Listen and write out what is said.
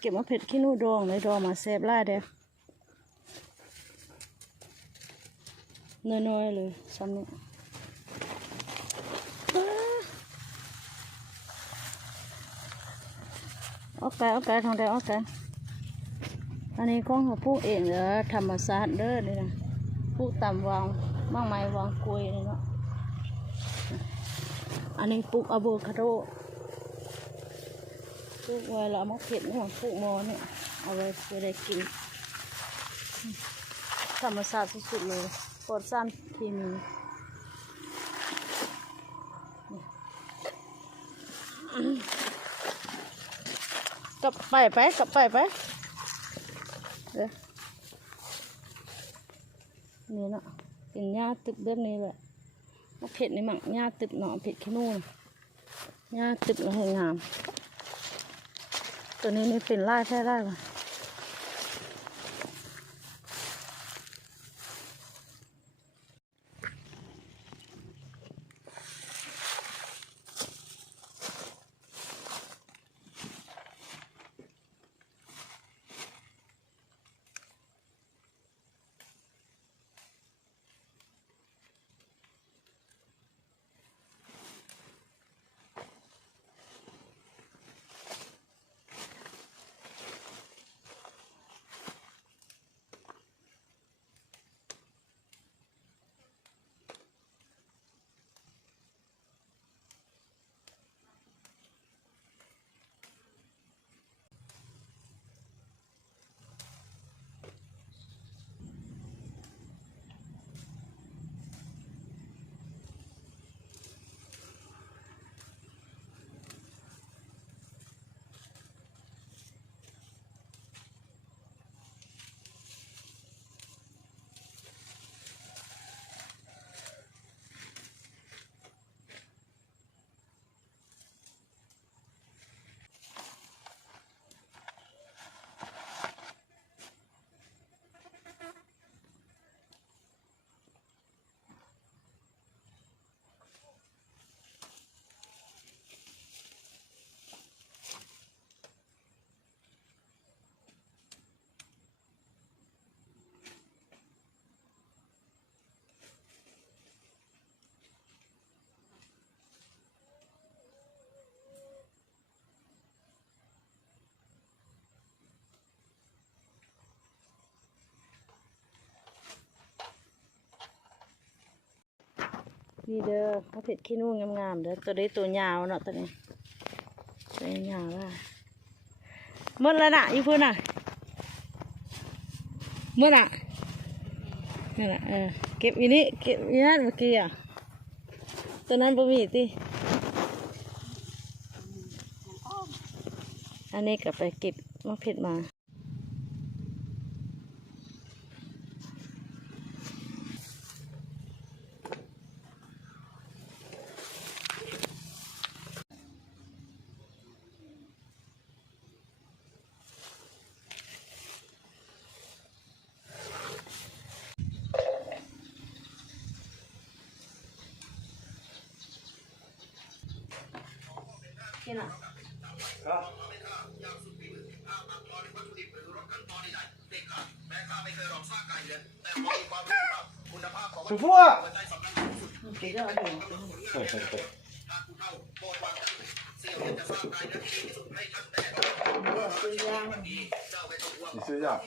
เก็บมะเผ็ดขี้นูดองเลยดองมาแซ่บล่าเด้อน้อยๆเลยซ้ำนี้ออกไก่ทองแดงออกไก่อันนี้ของเขาปลูกเองเด้อธรรมชาติเด้อนี่นะปลูกตามวางบ้างไม้วางกล้วยนี่เนาะอันนี้ปลูกอะโวคาโดปลูกไว้แล้วมะเขือนี่ปลูกมอเนี่ยเอาไว้เพื่อได้กินธรรมชาติสุดๆเลยปลอดสารเคมีกลับไปเด้อนี่เนาะเป็นหญ้าตึกแบบนี้แหละมะเขือนี่มั่งหญ้าตึกเนาะเผ็ดขี้นูนหญ้าตึกแล้วให้งามตัวนี้นี่เป็นไร่แค่ไร่ป่ะนี่เด้อมะเผ็ดขี้นูนงามๆเด้อตัวนี้ตัวยาวเนาะตัวนี้ตัวยาวว่าเมื่อไรน่ะอยู่พื้นน่ะเมื่อน่ะนี่แหละเก็บอีนี้เก็บอีนั้นเมื่อกี้อ่ะตัวนั้นบ่มีติอันนี้ก็ไปเก็บมะเผ็ดมากินอ่ะสุฟัวกินแล้วอร่อย你睡觉。